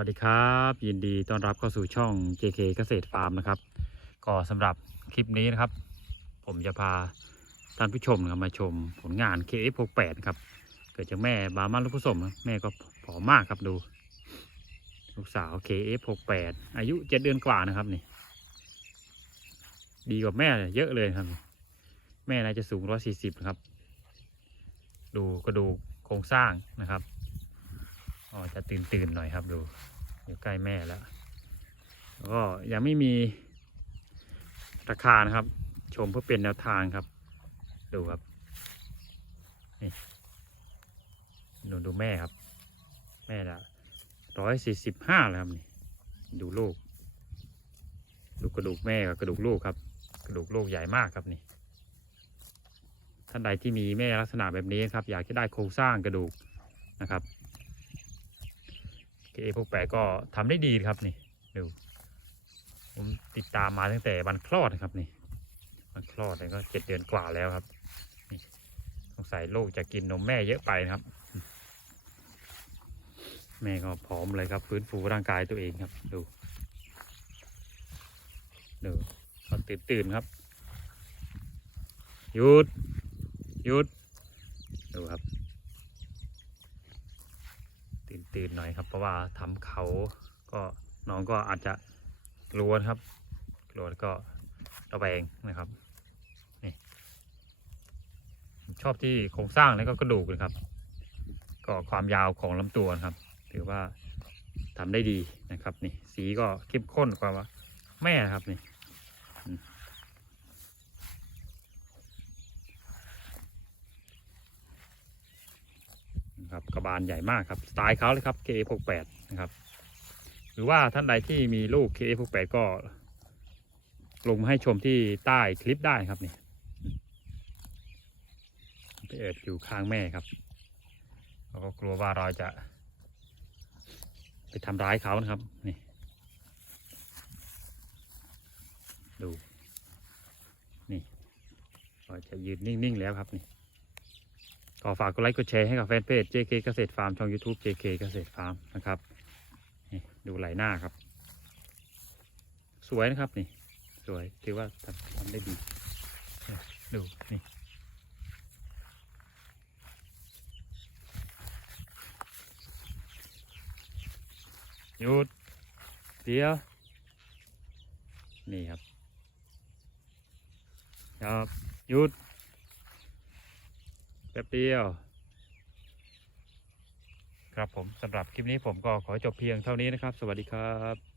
วัสดีครับ ยินดีต้อนรับเข้าสู่ช่อง JK เกษตรฟาร์มนะครับ ก็สำหรับคลิปนี้นะครับ ผมจะพาท่านผู้ชมนะครับมาชมผลงาน KF68 ครับเกิดจากแม่บารมันลูกผสมนะแม่ก็ผอมมากครับดู ลูกสาว KF68 อายุเจ็ดเดือนกว่านะครับนี่ ดีกว่าแม่เยอะเลยครับ แม่น่าจะสูง140นะครับ ดูกระดูกโครงสร้างนะครับอ๋อจะตื่นตื่นๆหน่อยครับดู อยู่ใกล้แม่แล้วแล้วก็ยังไม่มีราคานะครับ ชมเพื่อเป็นแนวทางครับ ดูครับนี่ดูดูแม่ครับ แม่ละร้อยสี่สิบห้าแล้วครับนี่ดูลูก ดูกระดูกแม่กับกระดูกลูกครับ กระดูกลูกใหญ่มากครับนี่ท่านใดที่มีแม่ลักษณะแบบนี้ครับ อยากจะได้โครงสร้างกระดูกนะครับ เอพวกแปดก็ทำได้ดีครับนี่ดูผมติดตามมาตั้งแต่วันคลอดนะครับนี่วันคลอดเนี่ยก็เจ็ดเดือนกว่าแล้วครับนี่สงสัยลูกจะกินนมแม่เยอะไปนะครับ แม่ก็ผอมเลยครับ ฟื้นฟูร่างกายตัวเองครับ ดูดูเขาตื่นตื่นครับหยุดหยุดดูครับ ตื่นตื่นหน่อยครับ เพราะว่าทำเขาก็น้องก็อาจจะกลัวครับกลัวแล้วก็ระแวงนะครับนี่ชอบที่โครงสร้างแล้วก็กระดูกนะครับ ก็ความยาวของลำตัวครับ ถือว่าทำได้ดีนะครับ นี่ สีก็เข้มข้นกว่าแม่ครับนี่ นะครับกระบาลใหญ่มากครับสไตล์เขาเลยครับ KF68 นะครับ หรือว่าท่านใดที่มีลูก KF68 ก็ ลงมาให้ชมที่ใต้คลิปได้ครับนี่ไปเอิดอยู่ข้างแม่ครับเราก็กลัวว่าเราจะ ไปทำร้ายเขานะครับนี่ดูนี่เราจะยืนนิ่ง ๆ แล้วครับนี่ ก็ฝากกดไลค์กดแชร์ให้กับแฟนเพจ JK เกษตรฟาร์มช่อง YouTube JK เกษตรฟาร์มนะครับนี่ดูไหลหน้าครับ สวยนะครับนี่ สวยถือว่าทำทำได้ดีดูนี่หยุดเดี๋ยว นี่ครับครับหยุด ป๊บเดียว ครับผมสำหรับคลิปนี้ผมก็ขอจบเพียงเท่านี้นะครับ สวัสดีครับ